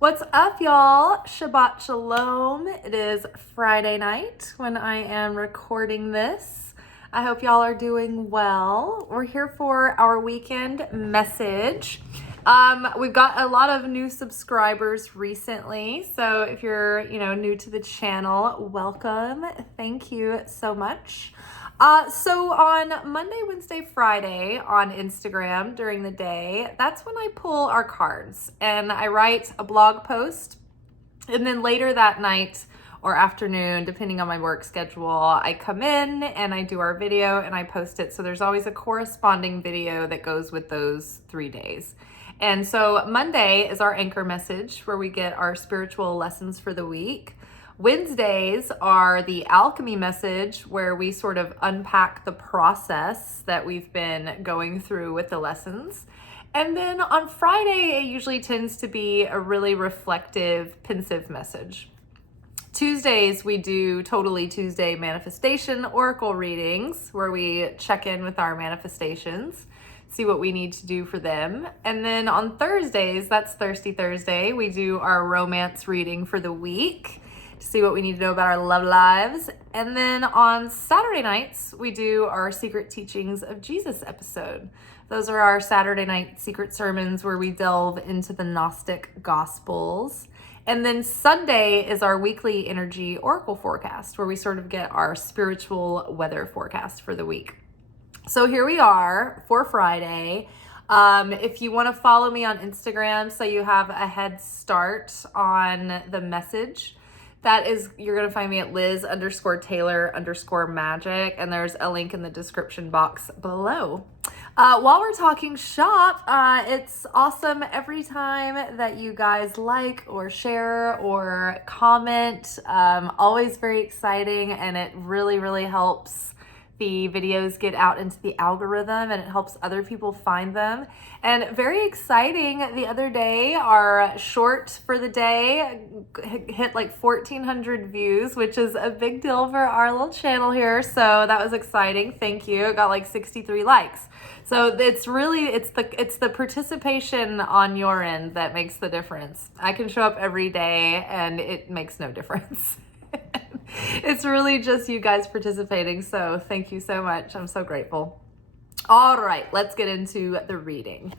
What's up, y'all? Shabbat Shalom. It is Friday night when I am recording this. I hope y'all are doing well. We're here for our weekend message. We've got a lot of new subscribers recently. So if you're, new to the channel, welcome. Thank you so much. So on Monday, Wednesday, Friday on Instagram during the day, that's when I pull our cards and I write a blog post. And then later that night or afternoon, depending on my work schedule, I come in and I do our video and I post it. So there's always a corresponding video that goes with those 3 days. And so Monday is our anchor message where we get our spiritual lessons for the week. Wednesdays are the alchemy message where we sort of unpack the process that we've been going through with the lessons. And then on Friday, it usually tends to be a really reflective, pensive message. Tuesdays, we do Totally Tuesday manifestation oracle readings where we check in with our manifestations, see what we need to do for them. And then on Thursdays, that's Thirsty Thursday, we do our romance reading for the week to see what we need to know about our love lives. And then on Saturday nights, we do our Secret Teachings of Jesus episode. Those are our Saturday night secret sermons where we delve into the Gnostic Gospels. And then Sunday is our weekly energy oracle forecast where we sort of get our spiritual weather forecast for the week. So here we are for Friday. If you want to follow me on Instagram so you have a head start on the message, you're going to find me at Liz_Taylor_Magick, and there's a link in the description box below. While we're talking shop, it's awesome every time that you guys like or share or comment. Always very exciting, and it really, really helps the videos get out into the algorithm and it helps other people find them. And very exciting, the other day, our short for the day hit like 1,400 views, which is a big deal for our little channel here. So that was exciting. Thank you. It got like 63 likes. So it's the participation on your end that makes the difference. I can show up every day and it makes no difference. It's really just you guys participating, so thank you so much. I'm so grateful. All right, let's get into the reading.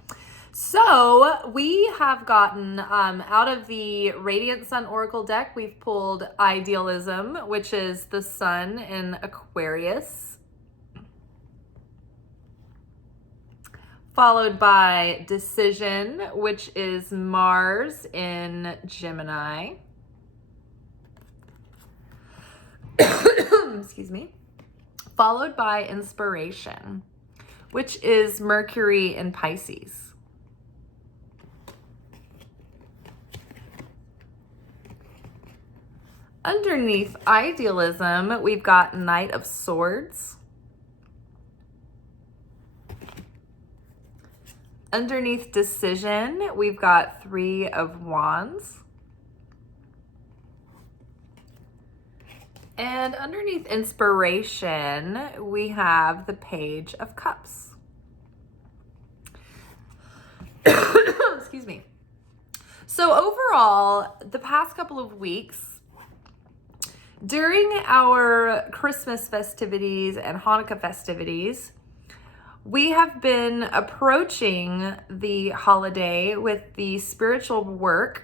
So we have gotten out of the Radiant Sun Oracle deck, we've pulled Idealism, which is the sun in Aquarius, followed by Decision, which is Mars in Gemini. Excuse me. Followed by Inspiration, which is Mercury in Pisces. Underneath Idealism, we've got Knight of Swords. Underneath Decision, we've got Three of Wands. And underneath Inspiration, we have the Page of Cups. Excuse me. So overall, the past couple of weeks, during our Christmas festivities and Hanukkah festivities, we have been approaching the holiday with the spiritual work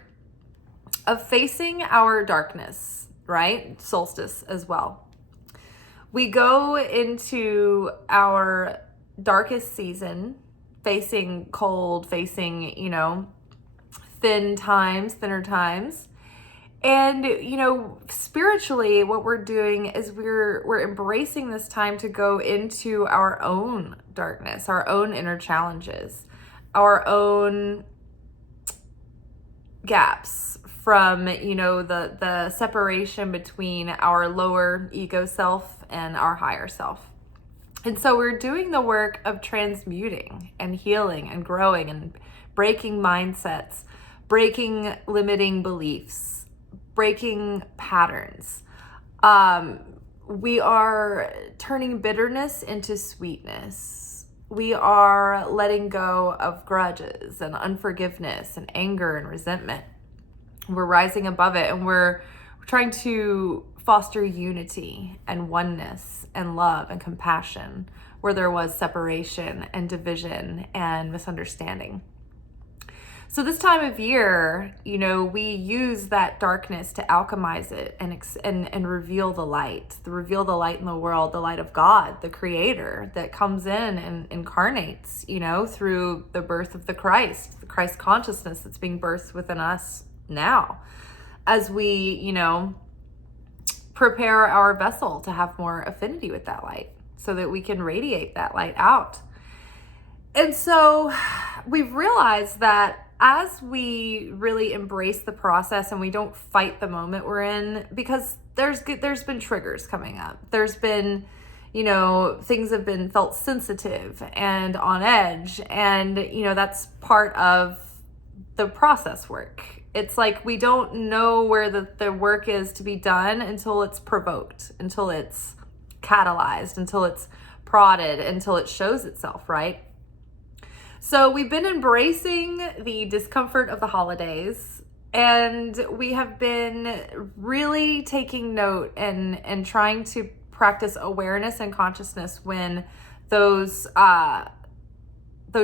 of facing our darkness, right? Solstice as well. We go into our darkest season, facing cold, facing, thinner times. And, spiritually, what we're doing is we're embracing this time to go into our own darkness, our own inner challenges, our own gaps from, the separation between our lower ego self and our higher self. And so we're doing the work of transmuting and healing and growing and breaking mindsets, breaking limiting beliefs, breaking patterns. We are turning bitterness into sweetness. We are letting go of grudges and unforgiveness and anger and resentment. We're rising above it, and we're trying to foster unity and oneness and love and compassion where there was separation and division and misunderstanding. So this time of year, we use that darkness to alchemize it and reveal the light in the world, the light of God, the Creator that comes in and incarnates, through the birth of the Christ consciousness that's being birthed within us now, as we, prepare our vessel to have more affinity with that light so that we can radiate that light out. And so we've realized that as we really embrace the process and we don't fight the moment we're in, because there's been triggers coming up. There's been, things have been felt sensitive and on edge. And, that's part of the process work. It's like we don't know where the work is to be done until it's provoked, until it's catalyzed, until it's prodded, until it shows itself, right? So we've been embracing the discomfort of the holidays, and we have been really taking note and trying to practice awareness and consciousness when those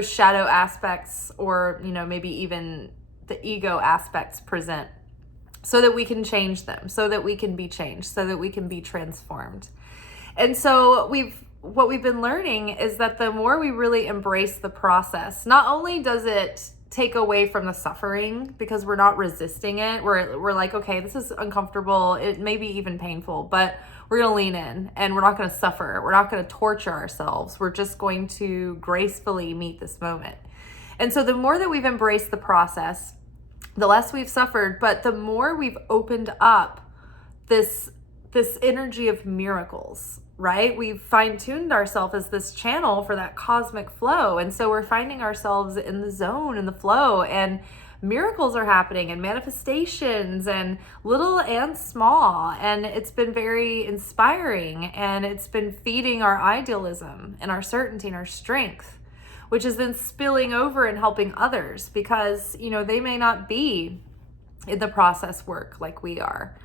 shadow aspects, or maybe even the ego aspects, present, so that we can change them, so that we can be changed, so that we can be transformed. And so what we've been learning is that the more we really embrace the process, not only does it take away from the suffering because we're not resisting it, we're like, okay, this is uncomfortable, it may be even painful, but we're going to lean in and we're not going to suffer. We're not going to torture ourselves. We're just going to gracefully meet this moment. And so the more that we've embraced the process, the less we've suffered, but the more we've opened up this energy of miracles, right? We've fine-tuned ourselves as this channel for that cosmic flow. And so we're finding ourselves in the zone, in the flow, and miracles are happening and manifestations, and little and small. And it's been very inspiring, and it's been feeding our idealism and our certainty and our strength, which is then spilling over and helping others because, they may not be in the process work like we are.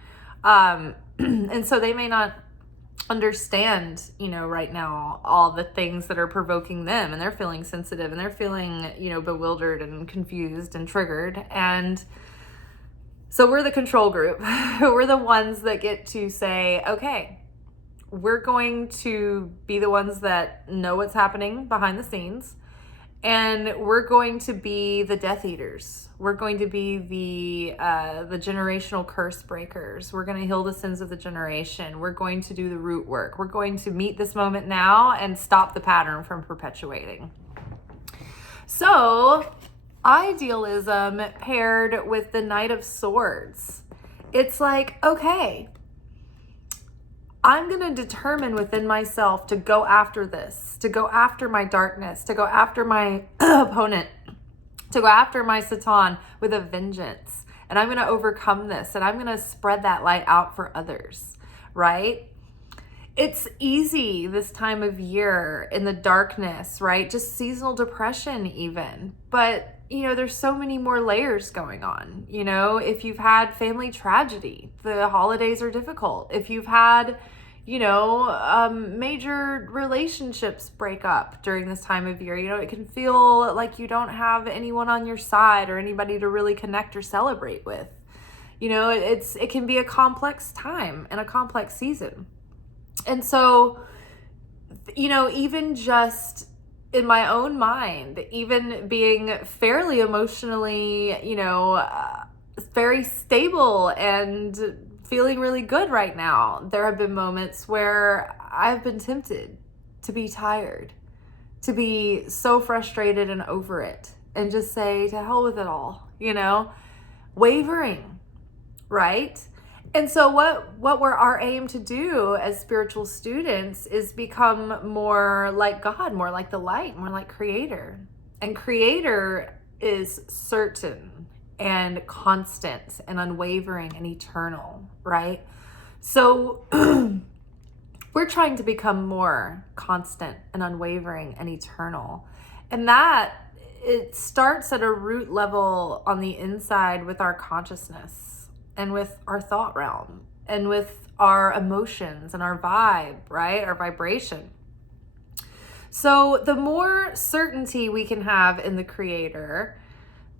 And so they may not understand, right now, all the things that are provoking them, and they're feeling sensitive, and they're feeling, bewildered and confused and triggered. And so we're the control group. We're the ones that get to say, okay, we're going to be the ones that know what's happening behind the scenes. And we're going to be the Death Eaters. We're going to be the generational curse breakers. We're going to heal the sins of the generation. We're going to do the root work. We're going to meet this moment now and stop the pattern from perpetuating. So, idealism paired with the Knight of Swords. It's like, okay, I'm going to determine within myself to go after this, to go after my darkness, to go after my opponent, to go after my Satan with a vengeance. And I'm going to overcome this, and I'm going to spread that light out for others, right? It's easy this time of year in the darkness, right? Just seasonal depression even. But, there's so many more layers going on. If you've had family tragedy, the holidays are difficult. If you've had, major relationships break up during this time of year, it can feel like you don't have anyone on your side or anybody to really connect or celebrate with. It can be a complex time and a complex season. And so, even just in my own mind, even being fairly emotionally, very stable and feeling really good right now, there have been moments where I've been tempted to be tired, to be so frustrated and over it, and just say, to hell with it all, wavering, right? And so what we're our aim to do as spiritual students is become more like God, more like the light, more like Creator. And Creator is certain and constant and unwavering and eternal, right? So we're trying to become more constant and unwavering and eternal. And that it starts at a root level on the inside with our consciousness and with our thought realm and with our emotions and our vibe, right? Our vibration. So the more certainty we can have in the Creator,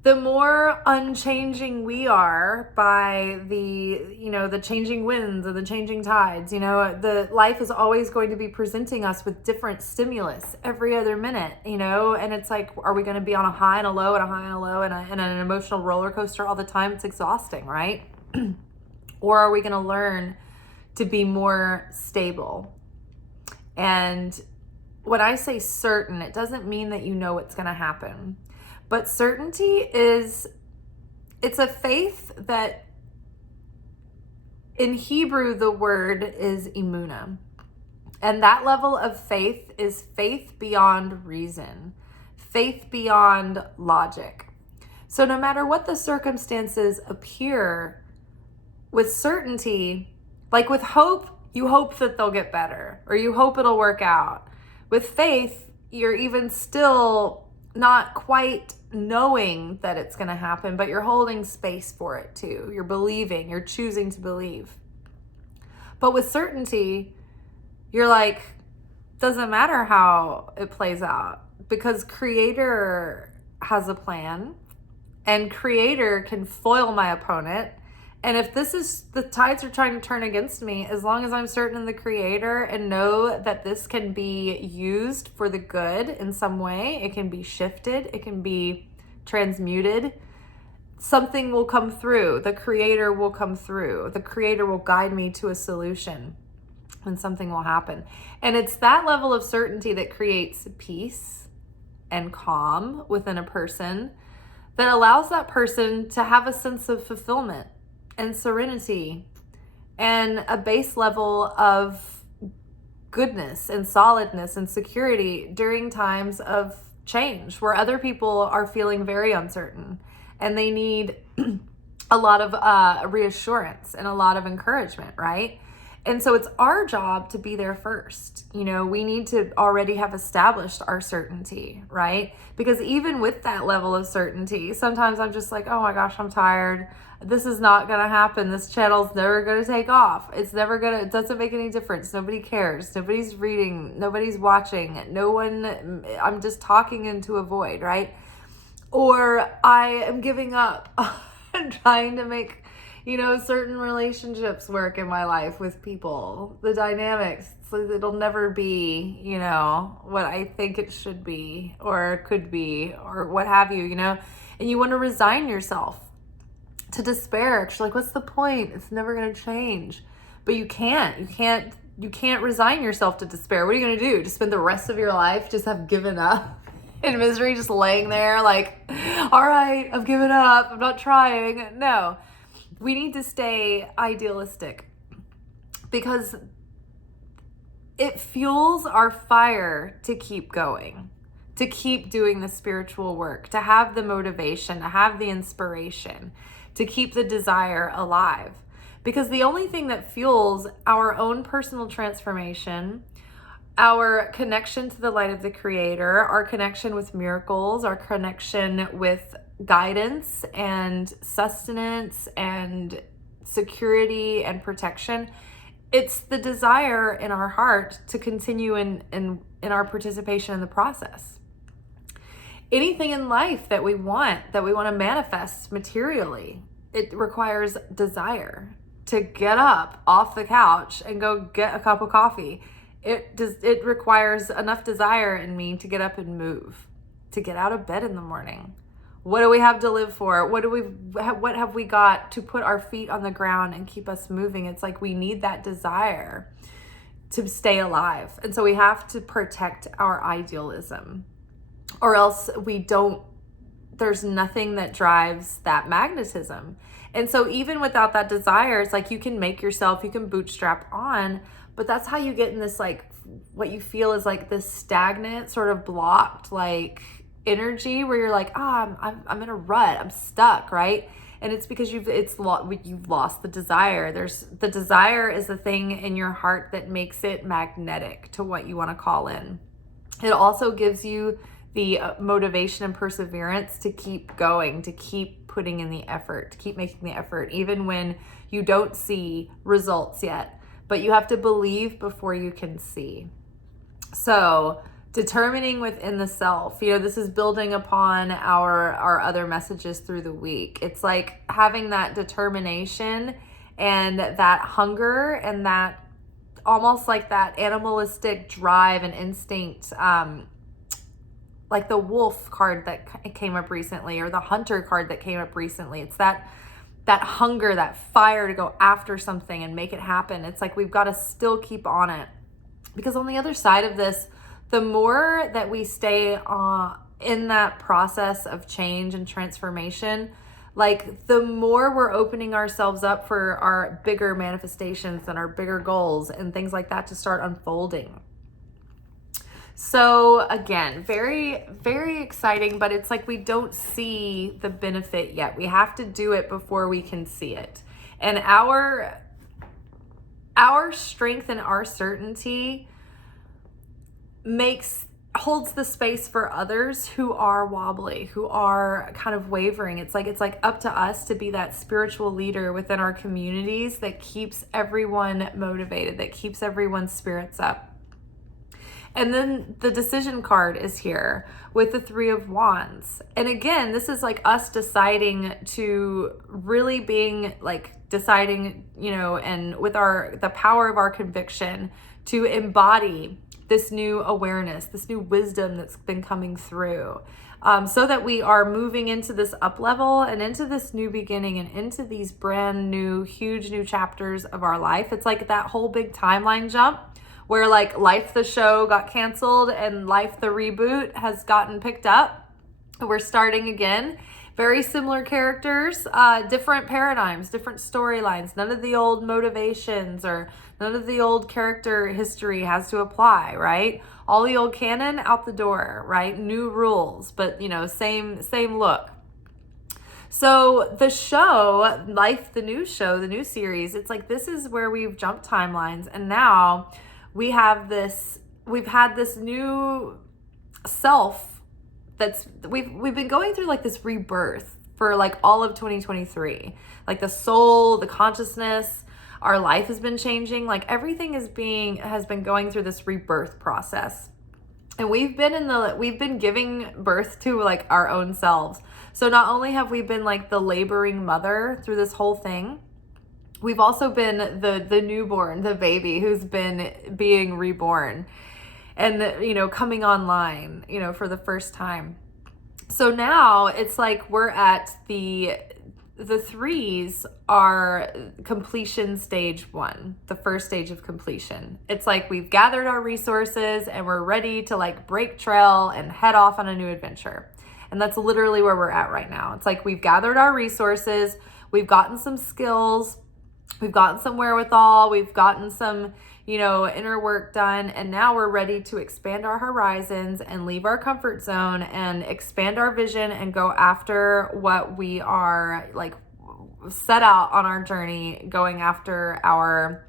the more unchanging we are by the changing winds and the changing tides. The life is always going to be presenting us with different stimulus every other minute, and it's like, are we going to be on a high and a low and a high and a low and an emotional roller coaster all the time? It's exhausting, right? Or are we going to learn to be more stable? And when I say certain, it doesn't mean that you know what's going to happen. But certainty it's a faith that in Hebrew, the word is emunah. And that level of faith is faith beyond reason, faith beyond logic. So no matter what the circumstances appear, with certainty, like with hope, you hope that they'll get better or you hope it'll work out. With faith, you're even still not quite knowing that it's going to happen, but you're holding space for it too. You're believing, you're choosing to believe. But with certainty, you're like, doesn't matter how it plays out because Creator has a plan and Creator can foil my opponent. And if the tides are trying to turn against me, as long as I'm certain in the Creator and know that this can be used for the good in some way, it can be shifted, it can be transmuted, something will come through. The Creator will come through. The Creator will guide me to a solution and something will happen. And it's that level of certainty that creates peace and calm within a person that allows that person to have a sense of fulfillment and serenity and a base level of goodness and solidness and security during times of change where other people are feeling very uncertain and they need a lot of reassurance and a lot of encouragement, right? And so it's our job to be there first. We need to already have established our certainty, right? Because even with that level of certainty, sometimes I'm just like, oh my gosh, I'm tired. This is not going to happen. This channel's never going to take off. It doesn't make any difference. Nobody cares. Nobody's reading. Nobody's watching. I'm just talking into a void, right? Or I am giving up and trying to make certain relationships work in my life with people, the dynamics. So it'll never be, what I think it should be or could be or what have you, and you want to resign yourself to despair. You're like, what's the point? It's never going to change. But you can't resign yourself to despair. What are you going to do? Just spend the rest of your life just have given up in misery, just laying there like, all right, I've given up. I'm not trying. No. We need to stay idealistic because it fuels our fire to keep going, to keep doing the spiritual work, to have the motivation, to have the inspiration, to keep the desire alive. Because the only thing that fuels our own personal transformation, our connection to the light of the Creator, our connection with miracles, our connection with guidance and sustenance and security and protection, it's the desire in our heart to continue in our participation in the process. Anything in life that we want to manifest materially, it requires desire to get up off the couch and go get a cup of coffee. It requires enough desire in me to get up and move, to get out of bed in the morning. What do we have to live for? What have we got to put our feet on the ground and keep us moving? It's like we need that desire to stay alive. And so we have to protect our idealism, or else there's nothing that drives that magnetism. And so even without that desire, it's like you can bootstrap on, but that's how you get in this, like, what you feel is like this stagnant, sort of blocked, like, energy where you're like, I'm in a rut, I'm stuck, right? And it's because you've lost the desire. The desire is the thing in your heart that makes it magnetic to what you want to call in. It also gives you the motivation and perseverance to keep going, to keep putting in the effort, to keep making the effort, even when you don't see results yet. But you have to believe before you can see. So determining within the self, this is building upon our other messages through the week. It's like having that determination and that hunger and that almost like that animalistic drive and instinct, like the wolf card that came up recently, or the hunter card that came up recently. It's that hunger, that fire to go after something and make it happen. It's like we've got to still keep on it, because on the other side of this, the more that we stay in that process of change and transformation, like the more we're opening ourselves up for our bigger manifestations and our bigger goals and things like that to start unfolding. So again, very, very exciting, but it's like we don't see the benefit yet. We have to do it before we can see it. And our strength and our certainty holds the space for others who are wobbly, who are kind of wavering. It's like up to us to be that spiritual leader within our communities that keeps everyone motivated, that keeps everyone's spirits up. And then the decision card is here with the 3 of Wands. And again, this is like us deciding to really being like deciding, and with the power of our conviction to embody this new awareness, this new wisdom that's been coming through, so that we are moving into this up level and into this new beginning and into these brand new, huge new chapters of our life. It's like that whole big timeline jump where like Life the show got canceled and Life the reboot has gotten picked up. We're starting again. Very similar characters, different paradigms, different storylines. None of the old motivations or none of the old character history has to apply, right? All the old canon out the door, right? New rules, but same look. So the show, Life, the new show, the new series, it's like this is where we've jumped timelines, and now we've had this new self that's we've been going through like this rebirth for like all of 2023. Like the soul, the consciousness, our life has been changing. Like everything has been going through this rebirth process. And we've been giving birth to like our own selves. So not only have we been like the laboring mother through this whole thing, we've also been the newborn, the baby who's been being reborn and, coming online, for the first time. So now it's like we're at the 3s are completion stage 1, the first stage of completion. It's like we've gathered our resources and we're ready to like break trail and head off on a new adventure. And that's literally where we're at right now. It's like we've gathered our resources, we've gotten some skills, we've gotten some wherewithal, we've gotten some, inner work done, and now we're ready to expand our horizons and leave our comfort zone and expand our vision and go after what we are like set out on our journey, going after our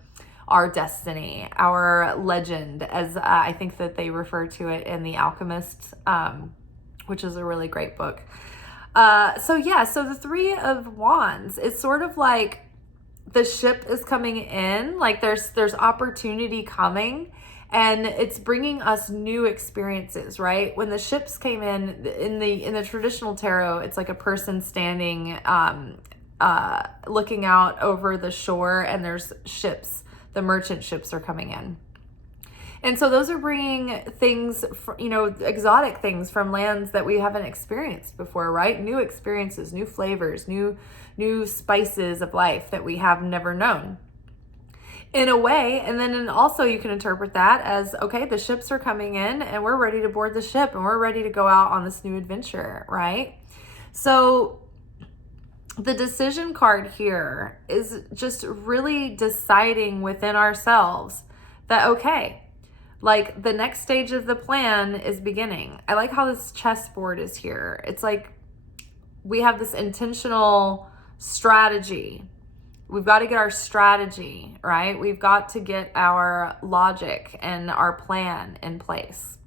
destiny, our legend, as I think that they refer to it in The Alchemist, which is a really great book. So the 3 of Wands, it's sort of like the ship is coming in, like there's opportunity coming, and it's bringing us new experiences, right? When the ships came in the traditional tarot, it's like a person standing, looking out over the shore, and there's ships, the merchant ships are coming in. And so those are bringing things, exotic things from lands that we haven't experienced before, right? New experiences, new flavors, new spices of life that we have never known in a way. And then also you can interpret that as, okay, the ships are coming in and we're ready to board the ship and we're ready to go out on this new adventure, right? So the decision card here is just really deciding within ourselves that, okay, like the next stage of the plan is beginning. I like how this chessboard is here. It's like we have this intentional strategy. We've got to get our strategy, right? We've got to get our logic and our plan in place.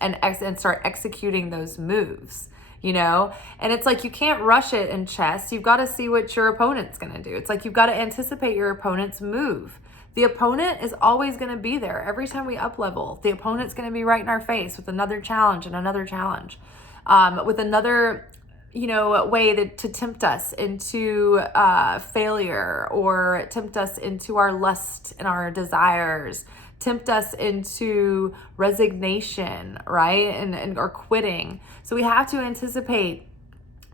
and start executing those moves, you know? And it's like, you can't rush it in chess. You've got to see what your opponent's going to do. It's like, you've got to anticipate your opponent's move. The opponent is always going to be there. Every time we up level, the opponent's going to be right in our face with another challenge and another challenge, with another, you know, way to tempt us into failure, or tempt us into our lust and our desires, tempt us into resignation, right? And or quitting. So we have to anticipate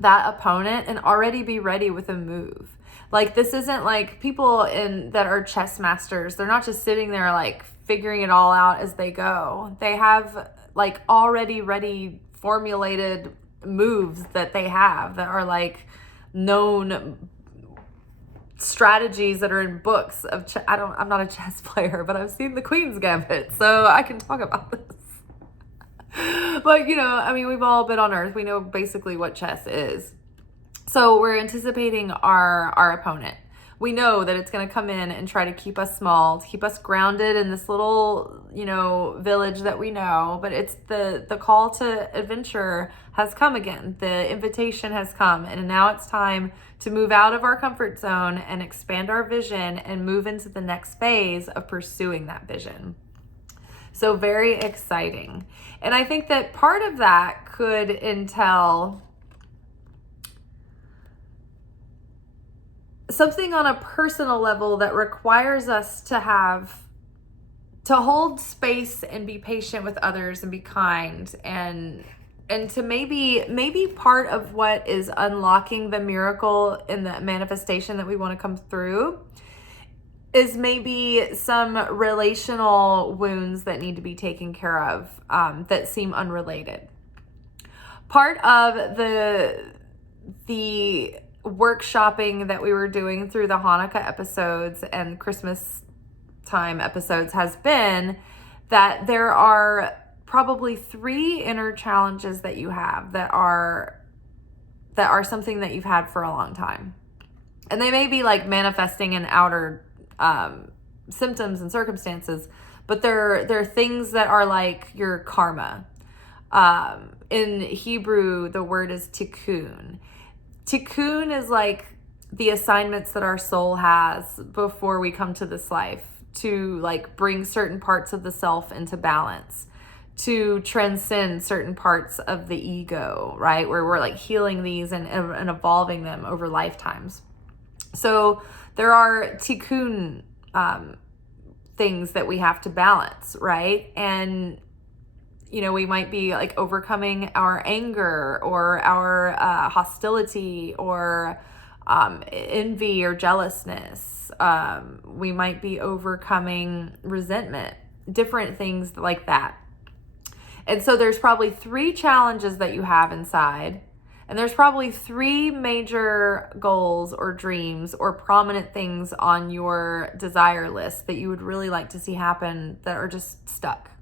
that opponent and already be ready with a move. Like, this isn't like people that are chess masters. They're not just sitting there like figuring it all out as they go. They have like already ready formulated moves that they have that are like known strategies that are in books of I'm not a chess player, but I've seen the Queen's Gambit, so I can talk about this. But, you know, I mean, we've all been on Earth. We know basically what chess is. So we're anticipating our opponent. We know that it's going to come in and try to keep us small, to keep us grounded in this little, you know, village that we know. But it's the call to adventure has come again. The invitation has come. And now it's time to move out of our comfort zone and expand our vision and move into the next phase of pursuing that vision. So very exciting. And I think that part of that could entail something on a personal level that requires us to hold space and be patient with others and be kind, and to maybe part of what is unlocking the miracle in the manifestation that we want to come through is maybe some relational wounds that need to be taken care of, that seem unrelated. Part of the workshopping that we were doing through the Hanukkah episodes and Christmas time episodes has been that there are probably 3 inner challenges that you have that are something that you've had for a long time. And they may be like manifesting in outer symptoms and circumstances, but they're things that are like your karma. In Hebrew, the word is tikkun. Tikkun is like the assignments that our soul has before we come to this life, to like bring certain parts of the self into balance, to transcend certain parts of the ego, right? Where we're like healing these and evolving them over lifetimes. So there are tikkun things that we have to balance, right? And you know, we might be like overcoming our anger or our hostility or envy or jealousness. We might be overcoming resentment, different things like that. And so there's probably 3 challenges that you have inside. And there's probably 3 major goals or dreams or prominent things on your desire list that you would really like to see happen that are just stuck.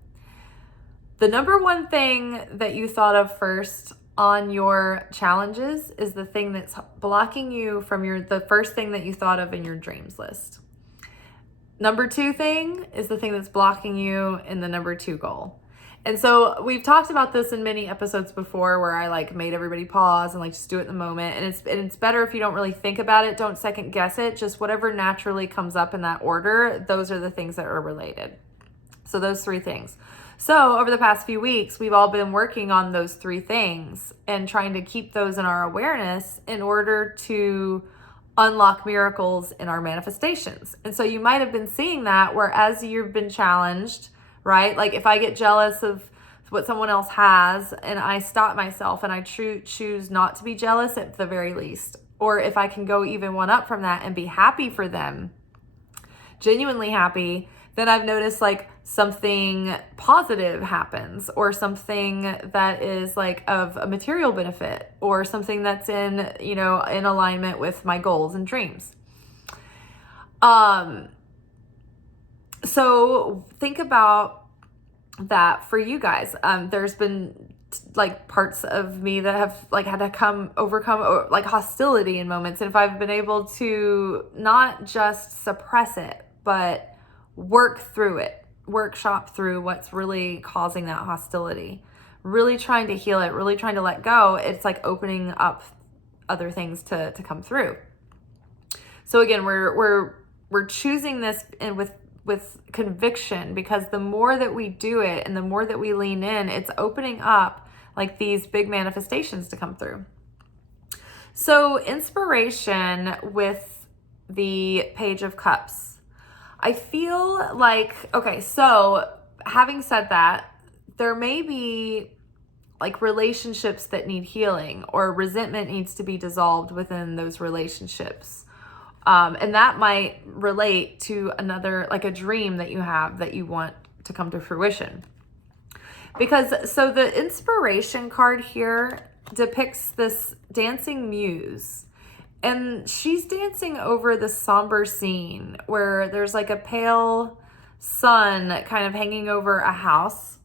The number one thing that you thought of first on your challenges is the thing that's blocking you from the first thing that you thought of in your dreams list. Number 2 thing is the thing that's blocking you in the number 2 goal. And so we've talked about this in many episodes before where I like made everybody pause and like just do it in the moment. And it's better if you don't really think about it. Don't second guess it. Just whatever naturally comes up in that order, those are the things that are related. So those 3 things. So over the past few weeks, we've all been working on those 3 things and trying to keep those in our awareness in order to unlock miracles in our manifestations. And so you might have been seeing that where as you've been challenged, right? Like if I get jealous of what someone else has and I stop myself and I choose not to be jealous at the very least, or if I can go even one up from that and be happy for them, genuinely happy, then I've noticed like something positive happens, or something that is like of a material benefit, or something that's in, you know, in alignment with my goals and dreams. So think about that for you guys. There's been like parts of me that have like had to overcome like hostility in moments. And if I've been able to not just suppress it, but work through it, workshop through what's really causing that hostility, really trying to heal it, really trying to let go. It's like opening up other things to come through. So again, we're choosing this and with conviction, because the more that we do it and the more that we lean in, it's opening up like these big manifestations to come through. So inspiration with the Page of Cups. I feel like, okay, so having said that, there may be like relationships that need healing, or resentment needs to be dissolved within those relationships. And that might relate to another, like a dream that you have that you want to come to fruition. Because, so the inspiration card here depicts this dancing muse, and she's dancing over the somber scene where there's like a pale sun kind of hanging over a house.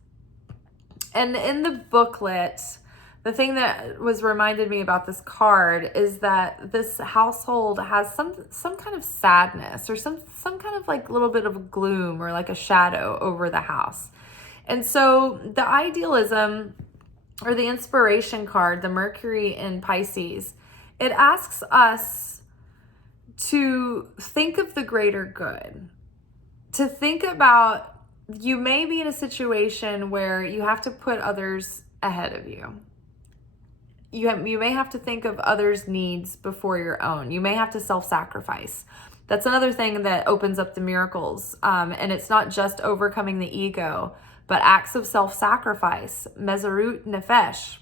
And in the booklet, the thing that was reminded me about this card is that this household has some kind of sadness, or some kind of like little bit of gloom, or like a shadow over the house. And so the idealism, or the inspiration card, the Mercury in Pisces, it asks us to think of the greater good, to think about, you may be in a situation where you have to put others ahead of you. You may have to think of others' needs before your own. You may have to self-sacrifice. That's another thing that opens up the miracles. And it's not just overcoming the ego, but acts of self-sacrifice. Mezarut nefesh.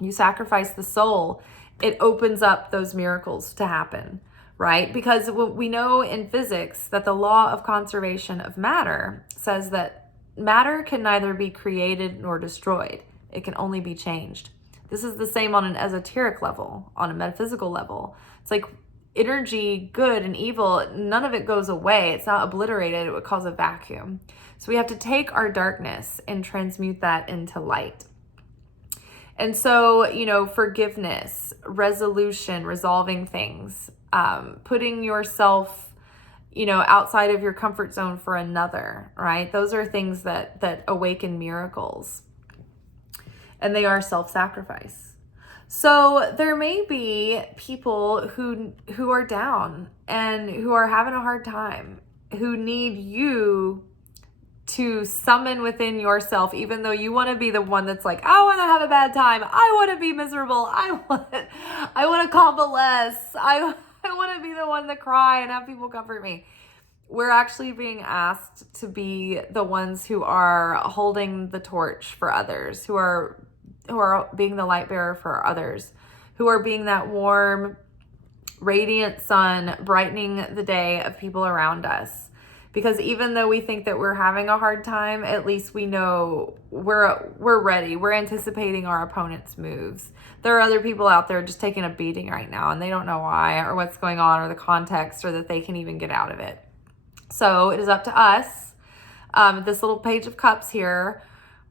You sacrifice the soul. It opens up those miracles to happen, right? Because we know in physics that the law of conservation of matter says that matter can neither be created nor destroyed. It can only be changed. This is the same on an esoteric level, on a metaphysical level. It's like energy, good and evil, none of it goes away. It's not obliterated. It would cause a vacuum. So we have to take our darkness and transmute that into light. And so, forgiveness, resolution, resolving things, putting yourself, outside of your comfort zone for another, right? Those are things that awaken miracles. And they are self-sacrifice. So there may be people who are down and who are having a hard time, who need you to summon within yourself, even though you want to be the one that's like, I want to have a bad time. I want to be miserable. I want to convalesce. I want to be the one to cry and have people comfort me. We're actually being asked to be the ones who are holding the torch for others, who are being the light bearer for others, who are being that warm, radiant sun, brightening the day of people around us. Because even though we think that we're having a hard time, at least we know we're ready. We're anticipating our opponent's moves. There are other people out there just taking a beating right now, and they don't know why, or what's going on, or the context, or that they can even get out of it. So it is up to us. This little Page of Cups here,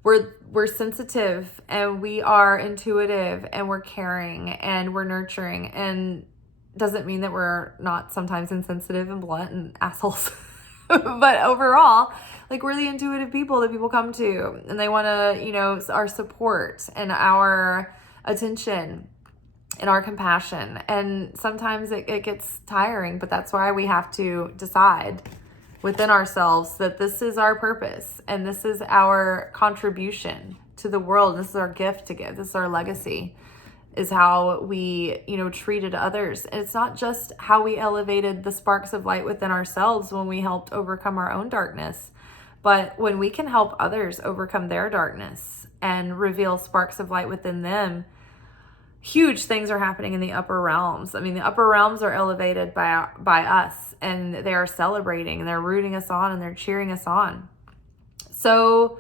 we're sensitive, and we are intuitive, and we're caring, and we're nurturing, and doesn't mean that we're not sometimes insensitive and blunt and assholes. But overall, like, we're the intuitive people that people come to, and they want to, our support and our attention and our compassion. And sometimes it gets tiring, but that's why we have to decide within ourselves that this is our purpose, and this is our contribution to the world. This is our gift to give. This is our legacy, is how we, treated others. And it's not just how we elevated the sparks of light within ourselves when we helped overcome our own darkness, but when we can help others overcome their darkness and reveal sparks of light within them, huge things are happening in the upper realms. I mean, the upper realms are elevated by us, and they are celebrating, and they're rooting us on, and they're cheering us on. So,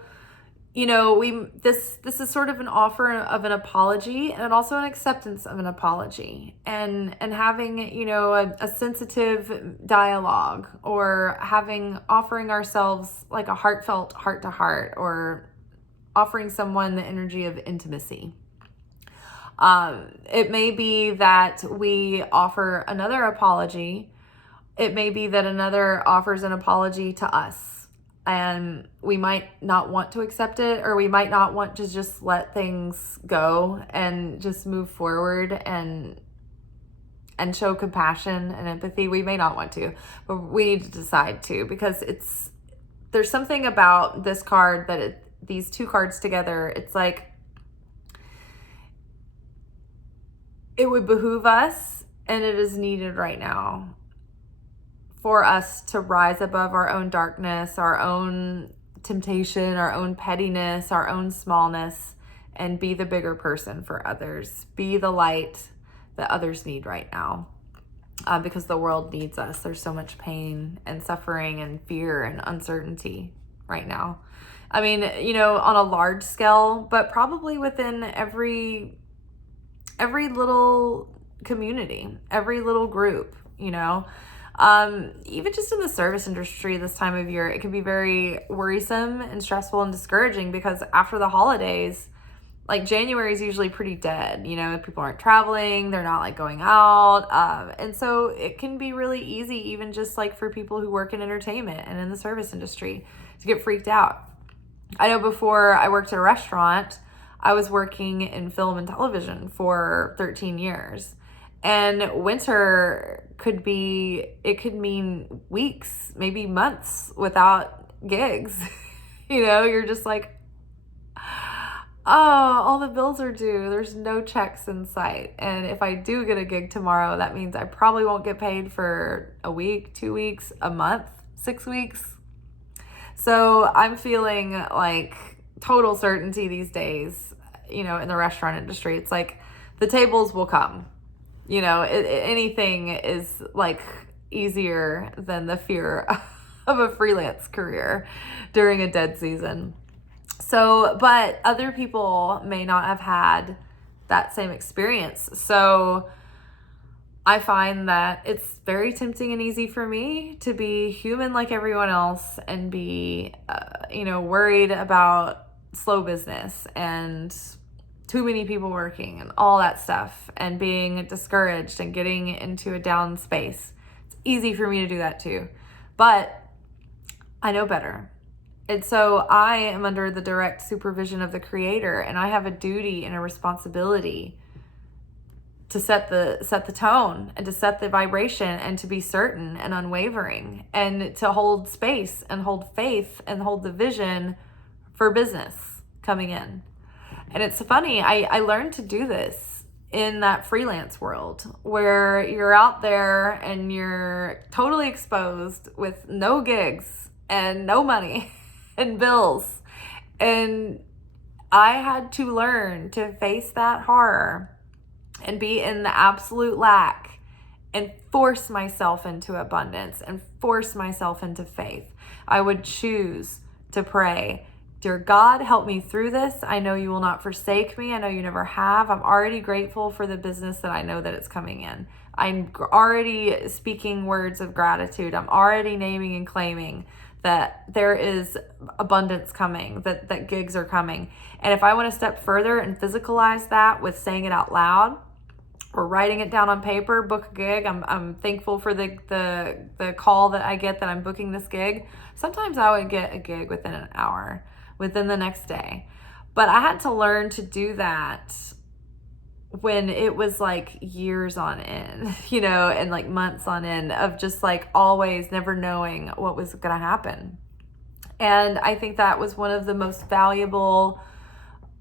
this is sort of an offer of an apology, and also an acceptance of an apology, and having, a sensitive dialogue, or offering ourselves like a heartfelt heart to heart, or offering someone the energy of intimacy. It may be that we offer another apology. It may be that another offers an apology to us. and we might not want to accept it, or we might not want to just let things go and just move forward and show compassion and empathy. We may not want to, but we need to decide to, because there's something about this card that these two cards together, it's like it would behoove us, and it is needed right now, for us to rise above our own darkness, our own temptation, our own pettiness, our own smallness, and be the bigger person for others. Be the light that others need right now, because the world needs us. There's so much pain and suffering and fear and uncertainty right now. I mean, on a large scale, but probably within every little community, every little group, even just in the service industry this time of year, it can be very worrisome and stressful and discouraging, because after the holidays, like January is usually pretty dead. People aren't traveling, they're not like going out. And so it can be really easy, even just like for people who work in entertainment and in the service industry, to get freaked out. I know before I worked at a restaurant, I was working in film and television for 13 years. And winter could mean weeks, maybe months without gigs. You're just like, oh, all the bills are due. There's no checks in sight. And if I do get a gig tomorrow, that means I probably won't get paid for a week, 2 weeks, a month, 6 weeks. So I'm feeling like total certainty these days, in the restaurant industry. It's like the tables will come. Anything is like easier than the fear of a freelance career during a dead season. So, but other people may not have had that same experience. So I find that it's very tempting and easy for me to be human like everyone else and be, worried about slow business and too many people working and all that stuff, and being discouraged and getting into a down space. It's easy for me to do that too, but I know better. And so I am under the direct supervision of the Creator, and I have a duty and a responsibility to set the tone and to set the vibration and to be certain and unwavering and to hold space and hold faith and hold the vision for business coming in. And it's funny, I learned to do this in that freelance world where you're out there and you're totally exposed with no gigs and no money and bills. And I had to learn to face that horror and be in the absolute lack and force myself into abundance and force myself into faith. I would choose to pray, "Dear God, help me through this. I know you will not forsake me. I know you never have. I'm already grateful for the business that I know that it's coming in. I'm already speaking words of gratitude. I'm already naming and claiming that there is abundance coming, that gigs are coming." And if I want to step further and physicalize that with saying it out loud or writing it down on paper, book a gig. I'm thankful for the call that I get that I'm booking this gig. Sometimes I would get a gig within an hour, within the next day. But I had to learn to do that when it was like years on end, and like months on end of just like always never knowing what was going to happen. And I think that was one of the most valuable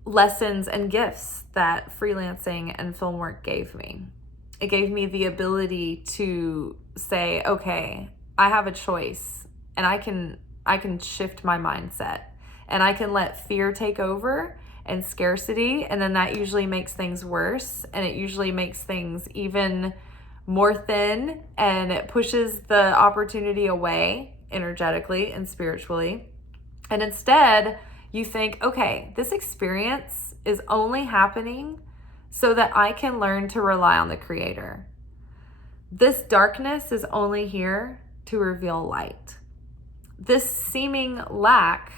lessons and gifts that freelancing and film work gave me. It gave me the ability to say, okay, I have a choice, and I can shift my mindset, and I can let fear take over and scarcity, and then that usually makes things worse, and it usually makes things even more thin, and it pushes the opportunity away energetically and spiritually. And instead, you think, okay, this experience is only happening so that I can learn to rely on the Creator. This darkness is only here to reveal light. This seeming lack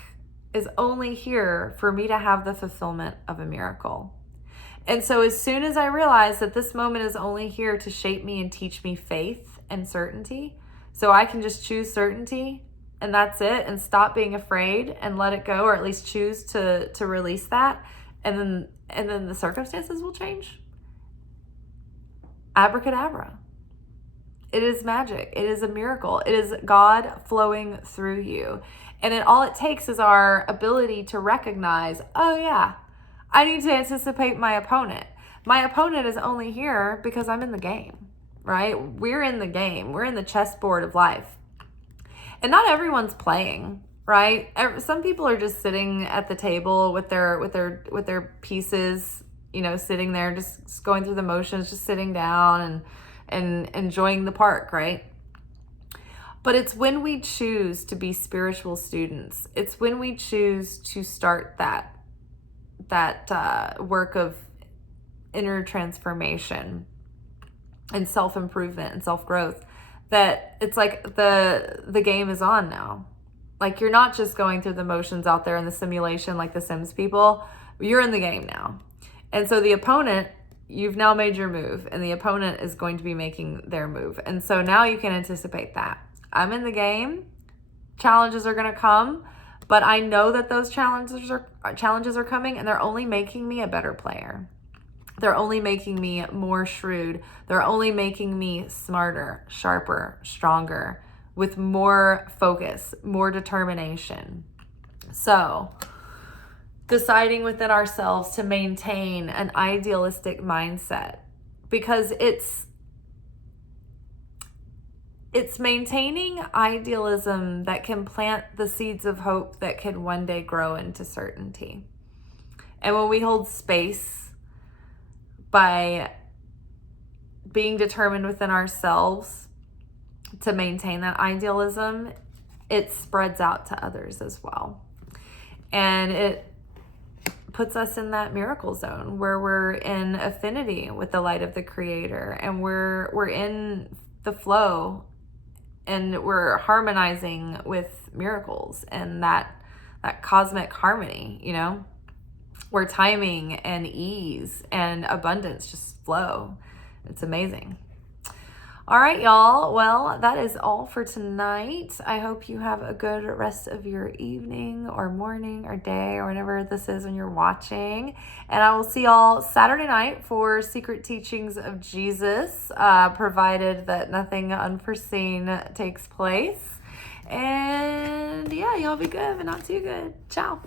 is only here for me to have the fulfillment of a miracle. And so as soon as I realize that this moment is only here to shape me and teach me faith and certainty, so I can just choose certainty and that's it, and stop being afraid and let it go, or at least choose to release that, and then the circumstances will change. Abracadabra. It is magic. It is a miracle. It is God flowing through you. And all it takes is our ability to recognize, oh yeah, I need to anticipate my opponent. My opponent is only here because I'm in the game, right? We're in the game. We're in the chessboard of life. And not everyone's playing, right? Some people are just sitting at the table with their pieces, sitting there, just going through the motions, just sitting down and enjoying the park, right? But it's when we choose to be spiritual students, it's when we choose to start that work of inner transformation and self-improvement and self-growth, that it's like the game is on now. Like, you're not just going through the motions out there in the simulation like the Sims people. You're in the game now. And so the opponent, you've now made your move, and the opponent is going to be making their move. And so now you can anticipate that. I'm in the game. Challenges are going to come, but I know that those challenges are coming, and they're only making me a better player. They're only making me more shrewd. They're only making me smarter, sharper, stronger, with more focus, more determination. So, deciding within ourselves to maintain an idealistic mindset, because it's maintaining idealism that can plant the seeds of hope that can one day grow into certainty. And when we hold space by being determined within ourselves to maintain that idealism, it spreads out to others as well. And it puts us in that miracle zone where we're in affinity with the light of the Creator, and we're in the flow, and we're harmonizing with miracles and that cosmic harmony, where timing and ease and abundance just flow. It's amazing. All right, y'all. Well, that is all for tonight. I hope you have a good rest of your evening or morning or day or whenever this is when you're watching. And I will see y'all Saturday night for Secret Teachings of Jesus, provided that nothing unforeseen takes place. And yeah, y'all be good, but not too good. Ciao.